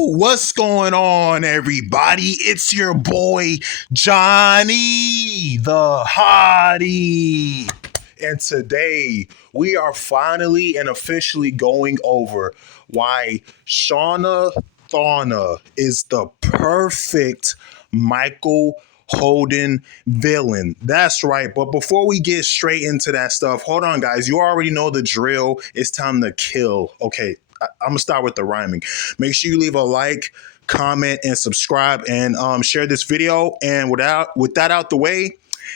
What's going on, everybody? It's your boy, Johnny the Hottie. And today, we are finally and officially going over why Shauna Thawna is the perfect Michael Holden villain. That's right. But before we get straight into that stuff, hold on, guys. You already know the drill. It's time to kill. Okay, I'm gonna start with the rhyming. Make sure you leave a like, comment, and subscribe, and share this video. And with that out the way,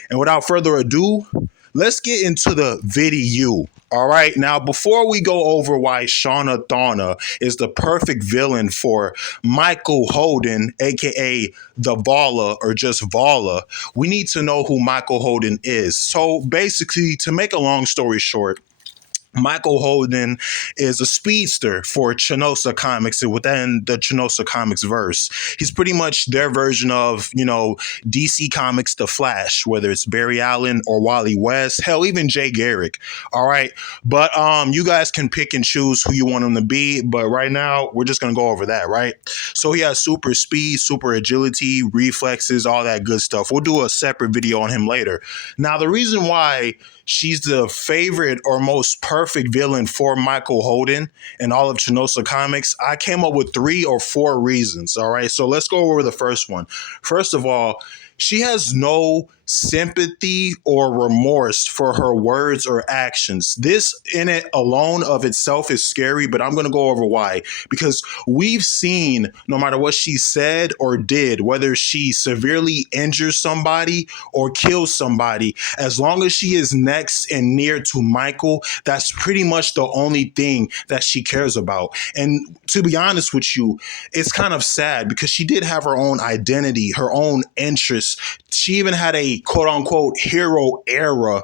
and without further ado, let's get into the video. All right. Now, before we go over why Shauna Thawna is the perfect villain for Michael Holden, aka the Vala or just Vala, we need to know who Michael Holden is. So basically, to make a long story short, Michael Holden is a speedster for Chanosa Comics and within the Chanosa Comics Verse. He's pretty much their version of, DC Comics The Flash, whether it's Barry Allen or Wally West, hell, even Jay Garrick. All right. But you guys can pick and choose who you want him to be. But right now, we're just going to go over that, right? So he has super speed, super agility, reflexes, all that good stuff. We'll do a separate video on him later. Now, the reason why she's the favorite or most perfect villain for Michael Holden and all of Chanosa Comics, I came up with 3 or 4 reasons. All right, so let's go over the first one. First of all, she has no sympathy or remorse for her words or actions. This in it alone of itself is scary, but I'm going to go over why. Because we've seen no matter what she said or did, whether she severely injures somebody or kills somebody, as long as she is next and near to Michael, that's pretty much the only thing that she cares about. And to be honest with you, it's kind of sad because she did have her own identity, her own interests. She even had a quote unquote hero era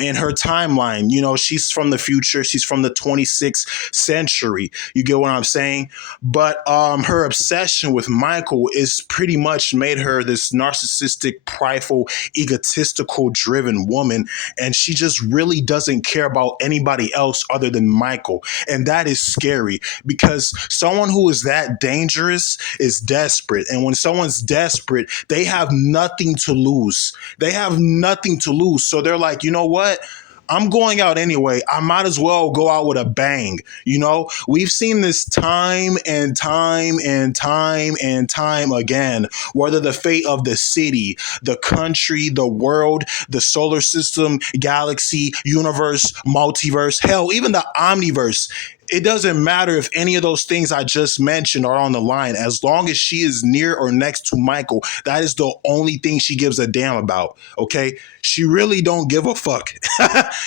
in her timeline. She's from the future. She's from the 26th century. You get what I'm saying? But her obsession with Michael is pretty much made her this narcissistic, prideful, egotistical driven woman. And she just really doesn't care about anybody else other than Michael. And that is scary because someone who is that dangerous is desperate. And when someone's desperate, they have nothing to lose. They have nothing to lose. So they're like, you know what? I'm going out anyway. I might as well go out with a bang. We've seen this time and time and time and time again, whether the fate of the city, the country, the world, the solar system, galaxy, universe, multiverse, hell, even the omniverse. It doesn't matter if any of those things I just mentioned are on the line. As long as she is near or next to Michael, that is the only thing she gives a damn about, okay? She really don't give a fuck,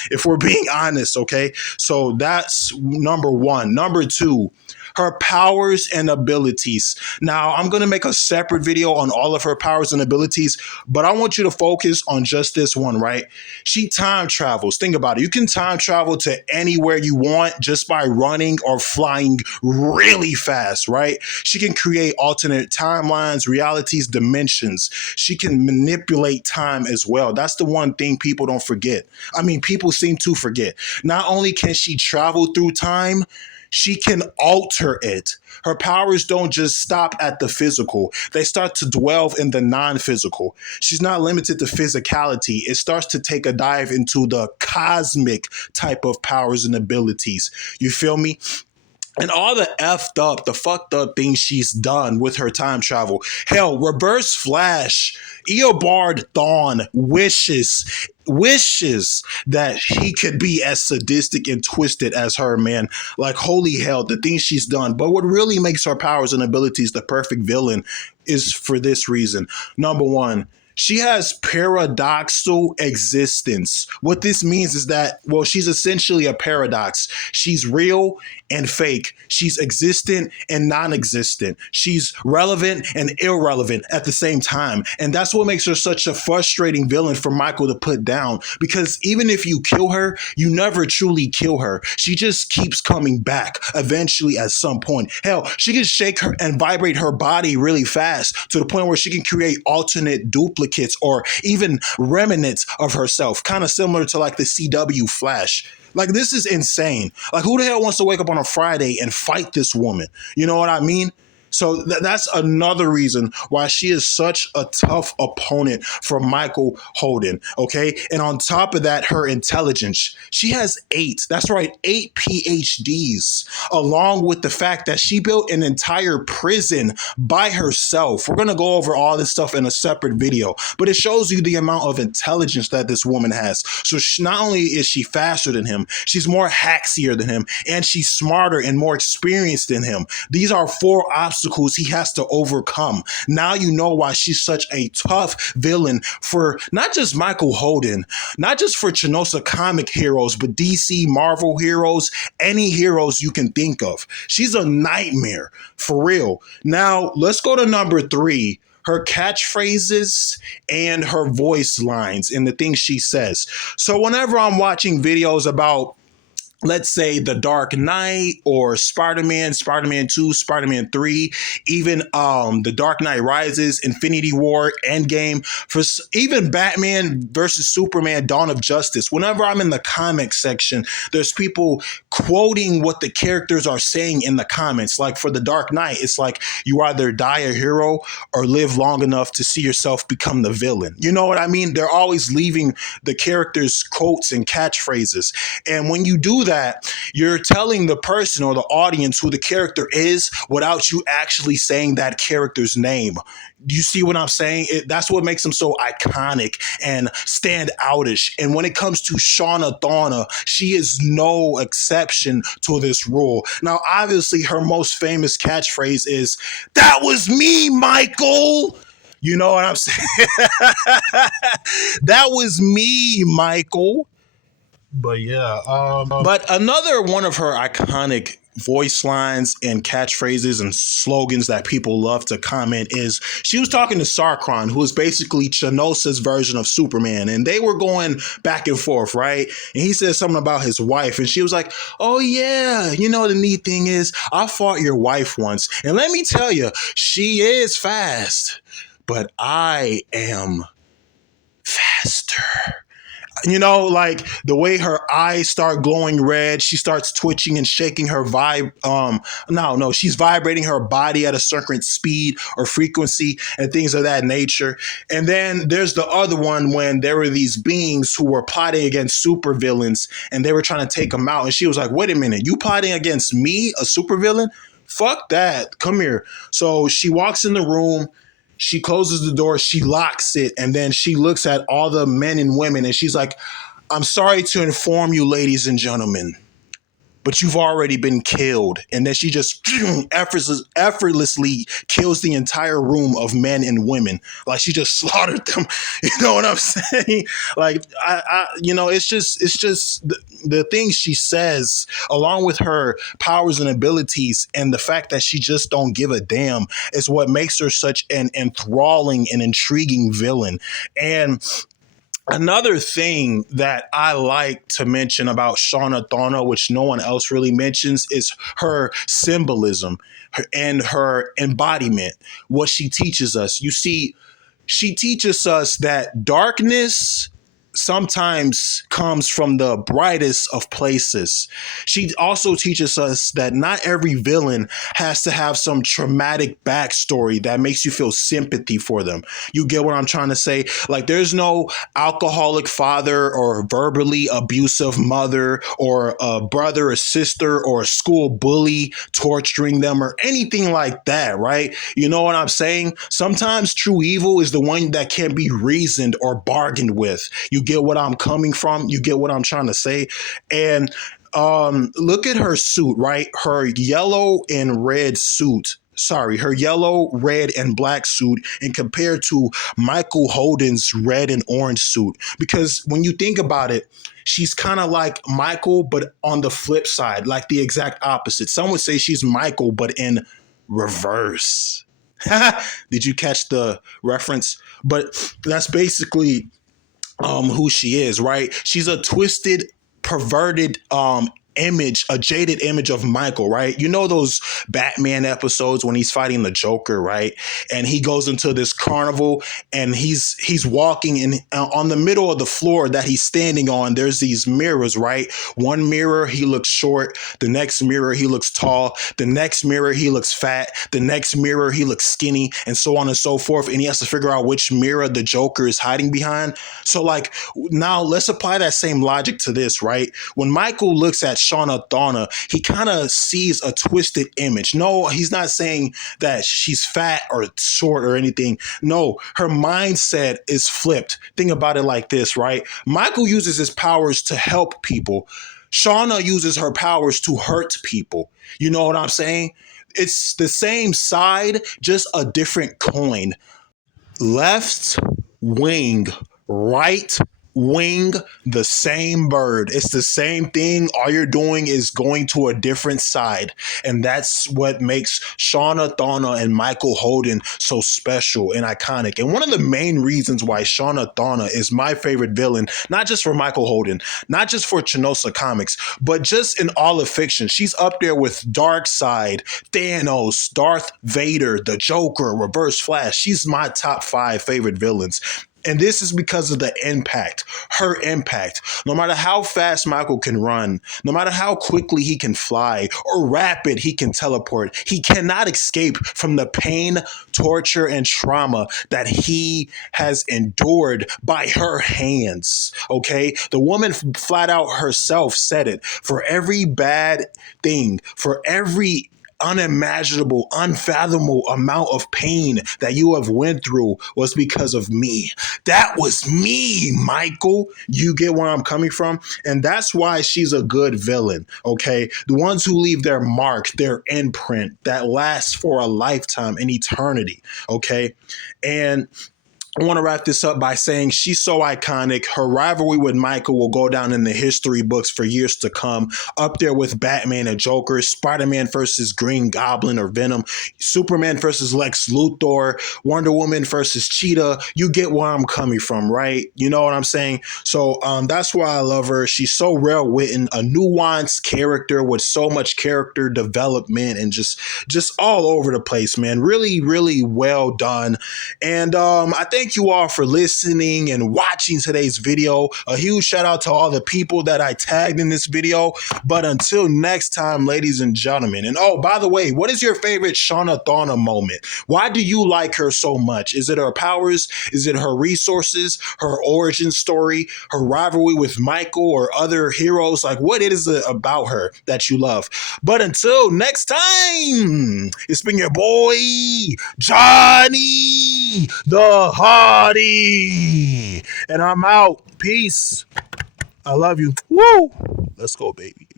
if we're being honest, okay? So that's number 1. Number 2, her powers and abilities. Now, I'm going to make a separate video on all of her powers and abilities, but I want you to focus on just this one, right? She time travels. Think about it. You can time travel to anywhere you want just by running or flying really fast, right? She can create alternate timelines, realities, dimensions. She can manipulate time as well. That's the one thing people don't forget. I mean, people seem to forget. Not only can she travel through time, she can alter it. Her powers don't just stop at the physical. They start to dwell in the non-physical. She's not limited to physicality. It starts to take a dive into the cosmic type of powers and abilities. You feel me? And all the the fucked up things she's done with her time travel. Hell, Reverse Flash, Eobard Thawne wishes that he could be as sadistic and twisted as her, man. Like, holy hell, the things she's done. But what really makes her powers and abilities the perfect villain is for this reason. Number 1, she has paradoxical existence. What this means is that, well, she's essentially a paradox. She's real and fake. She's existent and non-existent. She's relevant and irrelevant at the same time. And that's what makes her such a frustrating villain for Michael to put down. Because even if you kill her, you never truly kill her. She just keeps coming back eventually at some point. Hell, she can shake her and vibrate her body really fast to the point where she can create alternate duplicates or even remnants of herself, kind of similar to like the CW Flash. Like, this is insane. Like, who the hell wants to wake up on a Friday and fight this woman? You know what I mean? So that's another reason why she is such a tough opponent for Michael Holden. Okay. And on top of that, her intelligence. She has eight, that's right, eight PhDs, along with the fact that she built an entire prison by herself. We're going to go over all this stuff in a separate video, but it shows you the amount of intelligence that this woman has. So not only is she faster than him, she's more haxier than him, and she's smarter and more experienced than him. These are four obstacles he has to overcome. Now you know why she's such a tough villain for not just Michael Holden, not just for Chanosa comic heroes, but DC, Marvel heroes, any heroes you can think of. She's a nightmare, for real. Now, let's go to number 3. Her catchphrases and her voice lines and the things she says. So whenever I'm watching videos about, let's say, The Dark Knight or Spider-Man, Spider-Man 2, Spider-Man 3, even The Dark Knight Rises, Infinity War, Endgame, for even Batman versus Superman, Dawn of Justice. Whenever I'm in the comic section, there's people quoting what the characters are saying in the comments. Like for The Dark Knight, it's like, you either die a hero or live long enough to see yourself become the villain. You know what I mean? They're always leaving the characters' quotes and catchphrases. And when you do that, you're telling the person or the audience who the character is without you actually saying that character's name. Do you see what I'm saying? That's what makes them so iconic and stand outish. And when it comes to Shauna Thawna, she is no exception to this rule. Now, obviously, her most famous catchphrase is, "That was me, Michael." You know what I'm saying? That was me, Michael. But yeah, but another one of her iconic voice lines and catchphrases and slogans that people love to comment is, she was talking to Sarkron, who is basically Chanosa's version of Superman, and they were going back and forth, right? And he said something about his wife, and she was like, "Oh yeah, you know, the neat thing is, I fought your wife once, and let me tell you, she is fast, but I am faster." You know, like the way her eyes start glowing red, she starts twitching and shaking her she's vibrating her body at a certain speed or frequency and things of that nature. And then there's the other one when there were these beings who were plotting against supervillains and they were trying to take them out. And she was like, "Wait a minute, you plotting against me, a supervillain? Fuck that. Come here." So she walks in the room. She closes the door, she locks it, and then she looks at all the men and women and she's like, "I'm sorry to inform you, ladies and gentlemen, but you've already been killed." And then she just effortlessly kills the entire room of men and women. Like she just slaughtered them. You know what I'm saying? Like it's just the things she says, along with her powers and abilities, and the fact that she just don't give a damn, is what makes her such an enthralling and intriguing villain. And another thing that I like to mention about Shauna Thawna, which no one else really mentions, is her symbolism and her embodiment, what she teaches us. You see, she teaches us that darkness sometimes comes from the brightest of places. She also teaches us that not every villain has to have some traumatic backstory that makes you feel sympathy for them. You get what I'm trying to say? Like there's no alcoholic father or verbally abusive mother or a brother or sister or a school bully torturing them or anything like that, right? You know what I'm saying? Sometimes true evil is the one that can't be reasoned or bargained with. You get what I'm coming from? You get what I'm trying to say? And look at her suit, right? Her yellow and red suit. Sorry, her yellow, red, and black suit, and compared to Michael Holden's red and orange suit. Because when you think about it, she's kind of like Michael, but on the flip side, like the exact opposite. Some would say she's Michael, but in reverse. Did you catch the reference? But that's basically who she is, right? She's a twisted, perverted image, a jaded image of Michael, right? You know those Batman episodes when he's fighting the Joker, right? And he goes into this carnival and he's walking in on the middle of the floor that he's standing on. There's these mirrors, right? One mirror he looks short, the next mirror he looks tall, the next mirror he looks fat, the next mirror he looks skinny, and so on and so forth. And he has to figure out which mirror the Joker is hiding behind. So like now let's apply that same logic to this, right? When Michael looks at Shauna Thawna, he kind of sees a twisted image. No, he's not saying that she's fat or short or anything. No, her mindset is flipped. Think about it like this, right? Michael uses his powers to help people. Shauna uses her powers to hurt people. You know what I'm saying? It's the same side, just a different coin. Left wing, right wing, the same bird. It's the same thing. All you're doing is going to a different side. And that's what makes Shauna Thawna and Michael Holden so special and iconic. And one of the main reasons why Shauna Thawna is my favorite villain, not just for Michael Holden, not just for Chanosa Comics, but just in all of fiction. She's up there with Darkseid, Thanos, Darth Vader, the Joker, Reverse Flash. She's my top 5 favorite villains. And this is because of the impact, her impact. No matter how fast Michael can run, no matter how quickly he can fly or rapid he can teleport, he cannot escape from the pain, torture, and trauma that he has endured by her hands. Okay? The woman flat out herself said it. For every bad thing, for every unimaginable, unfathomable amount of pain that you have went through was because of me. That was me, Michael. You get where I'm coming from? And that's why she's a good villain, okay? The ones who leave their mark, their imprint that lasts for a lifetime, an eternity, okay? And I want to wrap this up by saying she's so iconic. Her rivalry with Michael will go down in the history books for years to come, up there with Batman and Joker, Spider-Man versus Green Goblin or Venom, Superman versus Lex Luthor, Wonder Woman versus Cheetah. You get where I'm coming from, right? You know what I'm saying? So that's why I love her. She's so well-written, a nuanced character with so much character development and just all over the place, man. Really, really well done. And I thank you all for listening and watching today's video. A huge shout out to all the people that I tagged in this video. But until next time, ladies and gentlemen. And oh, by the way, what is your favorite Shauna Thawna moment? Why do you like her so much? Is it her powers? Is it her resources? Her origin story? Her rivalry with Michael or other heroes? Like, what is it about her that you love? But until next time, it's been your boy, Johnny the Hardy. And I'm out. Peace. I love you. Woo. Let's go, baby.